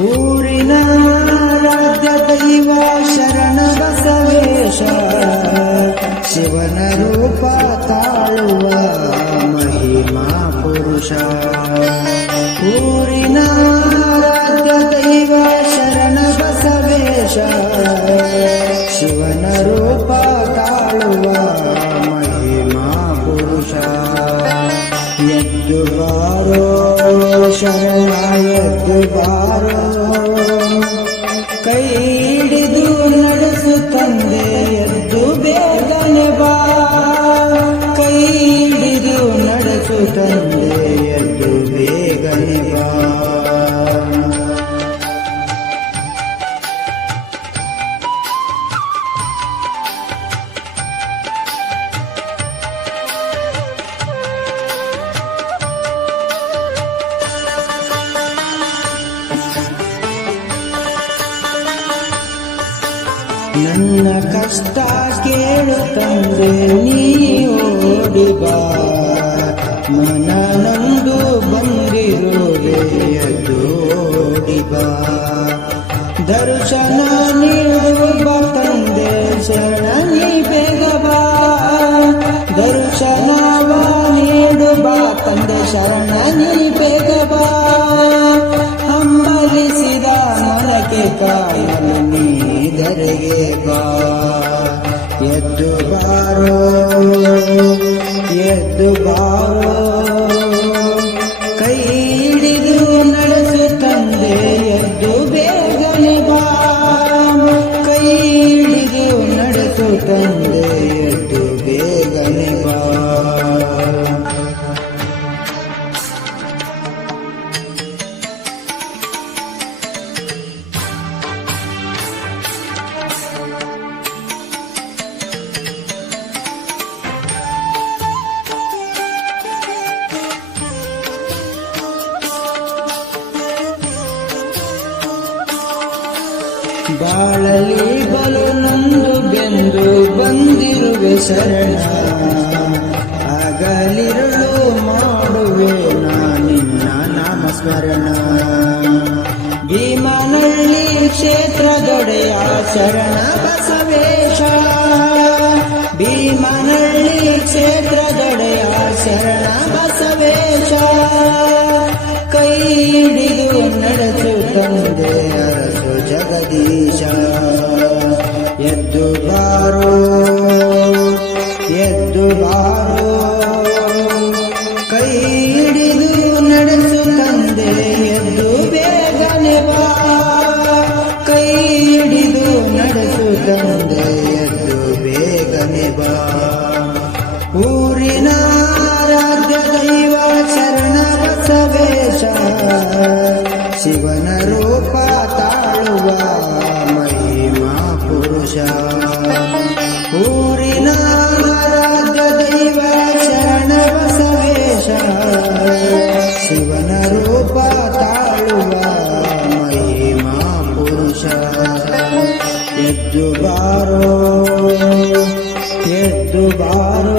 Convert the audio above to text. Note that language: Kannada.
ಊರಿನ ರಾಜ್ಯ ದೈವ ಶರಣ ಬಸವೇಶ, ಶಿವನ ರೂಪ ತಾಳುವ ಮಹಿಮಾ ಪುರುಷ. ಊರಿನ ರಾಜ್ಯ ದೈವ ಶರಣ ಬಸವೇಶ, ಶಿವನ ರೂಪ ತಾಳುವ ಮಹಿಮಾ ಪುರುಷ. ಎದ್ದು ಬಾರೋ ಶರಣ ಎದ್ದು ಬಾರೋ, ಕೈ ಹಿಡಿದು ನಡೆಸು ತಂದೆ ಎದ್ದು ಬೇಗನೆ ಬಾ. ಕೈ ಹಿಡಿದು ನಡೆಸು ತಂದೆ ಎದ್ದು ಬೇಗನೆ ಬಾ. ನನ್ನ ಕಷ್ಟ ಕೇಳು ತಂದೆ ನೀ ಓಡಿ ಬಾ, ಮನ ನಂದು ಬಂದಿರುವೆ ಎದ್ದು ಓಡಿ ಬಾ. ದರ್ಶನ ನೀಡುವ ತಂದೆ ಶರಣ ನೀ ಬೇಗ ಬಾ. ದರ್ಶನವ ನೀಡುವ ತಂದೆ ಶರಣ ನೀ ಬೇಗ ಬಾ. ಹಂಬಲಿಸಿದ ಮನಕ್ಕೆ ಕಾಯಲು ನೀದರೆಗೆ ಬಾ. ಎದ್ದು ಬಾರೋ ಎದ್ದು ಬಾರೋ, ಕೈ ಹಿಡಿದು ನಡೆಸು ತಂದೆ ಎದ್ದು ಬೇಗನೆ ಬಾ. ಕೈ ಹಿಡಿದು ನಡೆಸು ತಂದೆ ಎದ್ದು ಬೇಗನೆ ಬಾ. ಬಾಳಲಿ ಬಲು ನೊಂದು ಬೆಂದು ಬಂದಿರುವೆ ಶರಣ, ಆಗಲಿರುಳು ಮಾಡುವೆ ನಿನ್ನ ನಾಮಸ್ಮರಣ. ಭೀಮನಹಳ್ಳಿ ಕ್ಷೇತ್ರದೊಡೆಯ ಶರಣ ಬಸವೇಶ, ಭೀಮನಹಳ್ಳಿ ಕ್ಷೇತ್ರದೊಡೆಯ ಶರಣ ಬಸವೇಶ. ಕೈ ಹಿಡಿದು ನಡೆಸು ತಂದೆ ಅರಸು ಜಗದೀಶ. ಎದ್ದು ಬಾರೋ ಎದ್ದು ಬಾರೋ, ಕೈ ಹಿಡಿದು ನಡೆಸು ತಂದೆ ಎದ್ದು ಬೇಗನೆ ಬಾ. ಕೈ ಹಿಡಿದು ನಡೆಸು ತಂದೆ ಎದ್ದು ಬೇಗನೆ ಬಾ. ಊರಿನ ರಾಜ್ಯ ದೈವ ಶರಣ ಬಸವೇಶ, ಶಿವನ ರೂಪ ತಾಳುವ ಮಹಿಮಾ ಪುರುಷ. ಊರಿನ ರಾಜ್ಯ ದೈವ ಶರಣ ಬಸವೇಶ, ಶಿವನ ರೂಪ ತಾಳುವ ಮಹಿಮಾ ಪುರುಷ. ಎದ್ದು ಬಾರೋ ಎದ್ದು ಬಾರೋ.